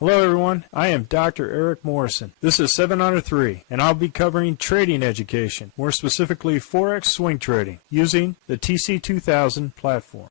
Hello everyone, I am Dr. Eric Morrison. This is 7 Under 3, and I'll be covering trading education, more specifically Forex swing trading, using the TC2000 platform.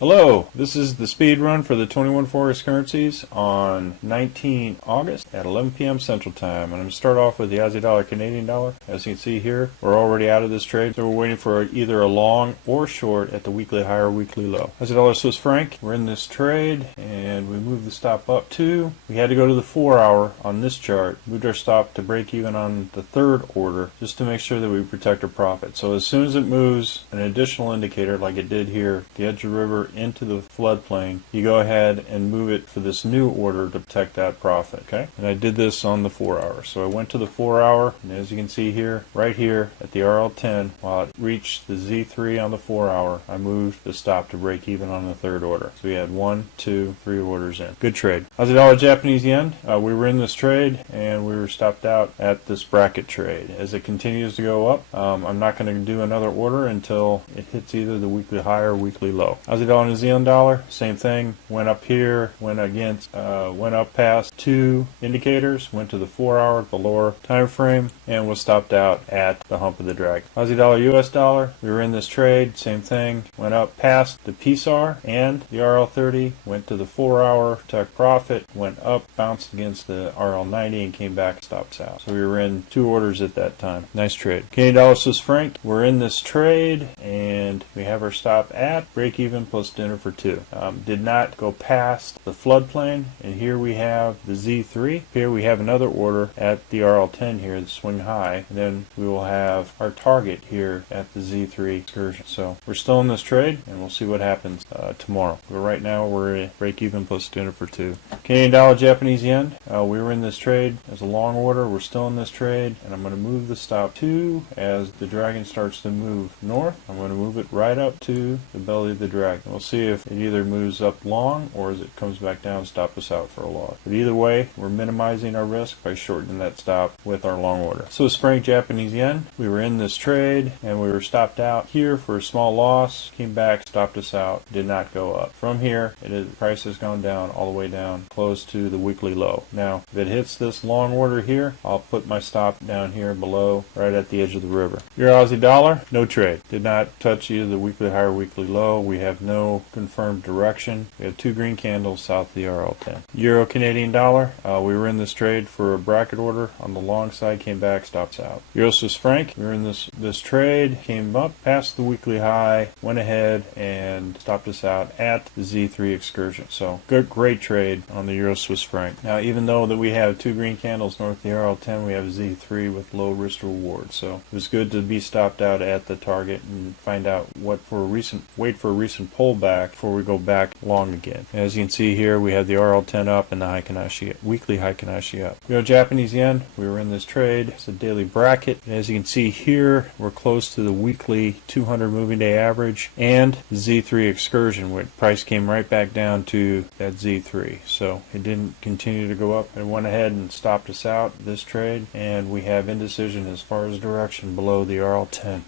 Hello, this is the speed run for the 21 Forex currencies on 19 August at 11 p.m. Central Time. And I'm going to start off with the Aussie dollar, Canadian dollar. As you can see here, we're already out of this trade, so we're waiting for either a long or short at the weekly high or weekly low. Aussie dollar, Swiss franc, we're in this trade, and we moved the stop up to. We had to go to the 4 hour on this chart, moved our stop to break even on the third order, just to make sure that we protect our profit. So as soon as it moves an additional indicator, like it did here, the edge of the river into the floodplain, you go ahead and move it for this new order to protect that profit. Okay, and I did this on the 4 hour. So I went to the 4 hour, and as you can see here, right here at the RL10, while it reached the Z3 on the 4 hour, I moved the stop to break even on the third order. So we had 1, 2, 3 orders in. Good trade. Aussie dollar, Japanese yen. We were in this trade, and we were stopped out at this bracket trade. As it continues to go up, I'm not going to do another order until it hits either the weekly high or weekly low. Aussie dollar, New Zealand dollar, same thing. Went up here, went up past two indicators, went to the 4 hour, the lower time frame, and was stopped out at the hump of the dragon. Aussie dollar, US dollar, we were in this trade, same thing. Went up past the PSAR and the RL30, went to the 4 hour, took profit, went up, bounced against the RL90, and came back, stops out. So we were in two orders at that time. Nice trade. Canadian dollar, Swiss franc, we're in this trade, and we have our stop at break even plus dinner for two. Did not go past the floodplain, and here we have the Z3. Here we have another order at the RL10 here, the swing high, and then we will have our target here at the Z3 excursion. So we're still in this trade, and we'll see what happens tomorrow. But right now we're at break even plus dinner for two. Canadian dollar, Japanese yen, we were in this trade as a long order. We're still in this trade, and I'm going to move the stop to as the dragon starts to move north. I'm going to move it right up to the belly of the dragon. We'll see if it either moves up long or as it comes back down, stop us out for a loss. But either way, we're minimizing our risk by shortening that stop with our long order. Swiss franc, Japanese yen, we were in this trade and we were stopped out here for a small loss, came back, stopped us out, did not go up. From here, the price has gone down all the way down, close to the weekly low. Now, if it hits this long order here, I'll put my stop down here below, right at the edge of the river. Euro Aussie dollar, no trade. Did not touch either the weekly high or weekly low. We have no confirmed direction. We have two green candles south of the RL10. Euro Canadian dollar, we were in this trade for a bracket order on the long side, came back, stops out. Euro Swiss franc, we were in this trade, came up past the weekly high, went ahead and stopped us out at the Z3 excursion. So great trade on the Euro Swiss franc. Now, even though that we have two green candles north of the RL10, we have Z3 with low risk reward. So it was good to be stopped out at the target and find out wait for a recent pullback before we go back long again. As you can see here, we have the RL10 up and the Heikin-Ashi, weekly Heikin-Ashi up. Euro Japanese yen, we were in this trade. It's a daily bracket. And as you can see here, we're close to the weekly 200 moving day average and the Z3 excursion, where price came right back down to that Z3. So it didn't continue to go up. It went ahead and stopped us out this trade, and we have indecision as far as direction below the RL10.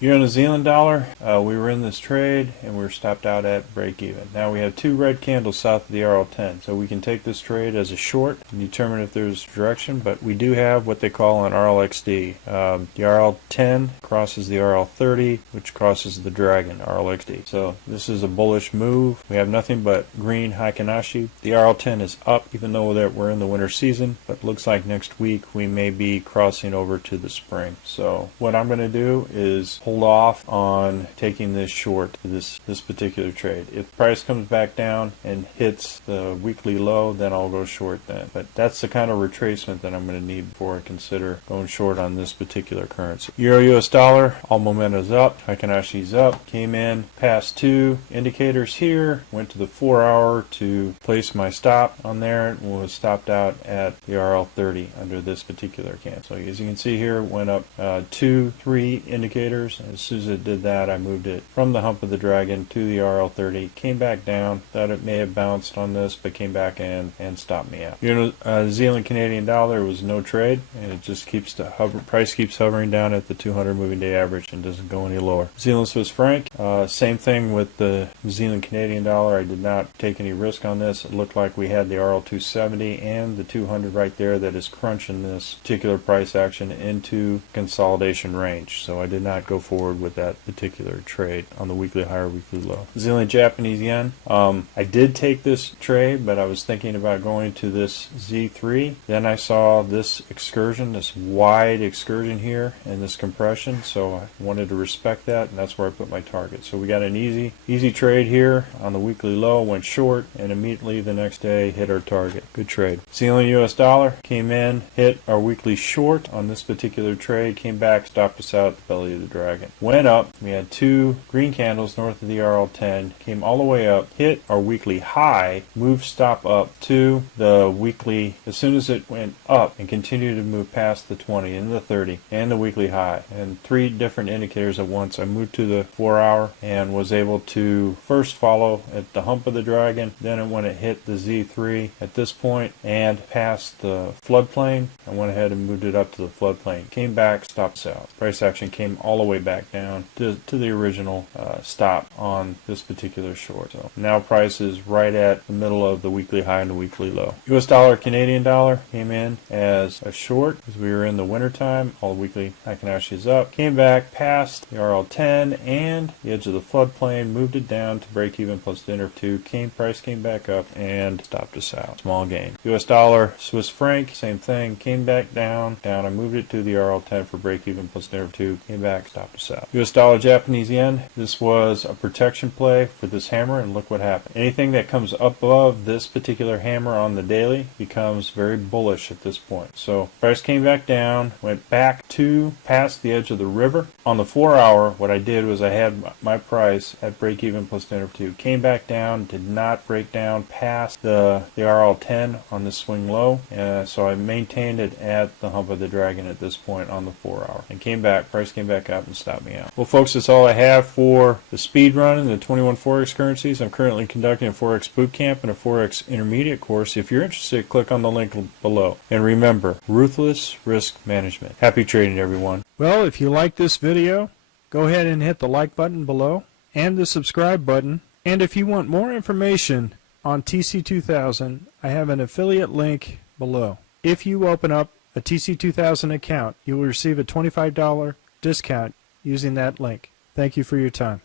Euro New Zealand dollar, we were in this trade and we were stopped out at break even. Now we have two red candles south of the RL10, so we can take this trade as a short and determine if there's direction, but we do have what they call an RLXD. The RL10 crosses the RL30, which crosses the dragon, RLXD. So this is a bullish move. We have nothing but green Heikin-Ashi. The RL10 is up, even though we're in the winter season, but looks like next week we may be crossing over to the spring. So what I'm going to do is hold off on taking this short to this particular trade. If price comes back down and hits the weekly low, then I'll go short then. But that's the kind of retracement that I'm going to need before I consider going short on this particular currency. Euro US dollar, all momentum is up. Heikin-Ashi's up. Came in past two indicators here. Went to the 4 hour to place my stop on there and was stopped out at the RL30 under this particular candle. So as you can see here, it went up 2, 3 indicators reverse. And as soon as it did that, I moved it from the hump of the dragon to the RL30, came back down, thought it may have bounced on this, but came back in and stopped me out. You know, New Zealand Canadian dollar was no trade, and it just keeps the price keeps hovering down at the 200 moving day average and doesn't go any lower. New Zealand Swiss franc, same thing with the New Zealand Canadian dollar. I did not take any risk on this. It looked like we had the RL270 and the 200 right there that is crunching this particular price action into consolidation range. So I did not go forward with that particular trade on the weekly high or weekly low. New Zealand Japanese yen. I did take this trade, but I was thinking about going to this Z3. Then I saw this excursion, this wide excursion here, and this compression. So I wanted to respect that, and that's where I put my target. So we got an easy trade here on the weekly low, went short, and immediately the next day hit our target. Good trade. New Zealand US dollar came in, hit our weekly short on this particular trade, came back, stopped us out at the belly of the dragon. Went up, we had two green candles north of the RL10, came all the way up, hit our weekly high, moved stop up to the weekly, as soon as it went up and continued to move past the 20 and the 30 and the weekly high, and three different indicators at once. I moved to the 4 hour and was able to first follow at the hump of the dragon, then when it hit the Z3 at this point and passed the floodplain, I went ahead and moved it up to the floodplain. Came back, stopped south. Price action came all the way back down to the original stop on this particular short. So now price is right at the middle of the weekly high and the weekly low. US dollar, Canadian dollar came in as a short as we were in the winter time. All weekly Akinashi is up. Came back past the RL10 and the edge of the floodplain, moved it down to break even plus dinner of 2. Price came back up and stopped us out. Small gain. US dollar, Swiss franc, same thing. Came back down. I moved it to the RL10 for break even plus dinner of 2. Came back, stopped us out. US dollar, Japanese yen. This was a protection play for this hammer, and look what happened. Anything that comes up above this particular hammer on the daily becomes very bullish at this point. So price came back down, went back to past the edge of the river. On the 4 hour, what I did was I had my price at break even plus dinner of 2. Came back down, did not break down past the RL10 on the swing low, so I maintained it at the hump of the dragon at this point on the 4 hour, and came back. Price came back up and stopped me out. Well, folks, that's all I have for the speed run and the 21 Forex currencies. I'm currently conducting a Forex boot camp and a Forex intermediate course. If you're interested, click on the link below. And remember, ruthless risk management. Happy trading, everyone. Well, if you like this video, go ahead and hit the like button below and the subscribe button. And if you want more information on TC2000, I have an affiliate link below. If you open up a TC2000 account, you will receive a $25 discount using that link. Thank you for your time.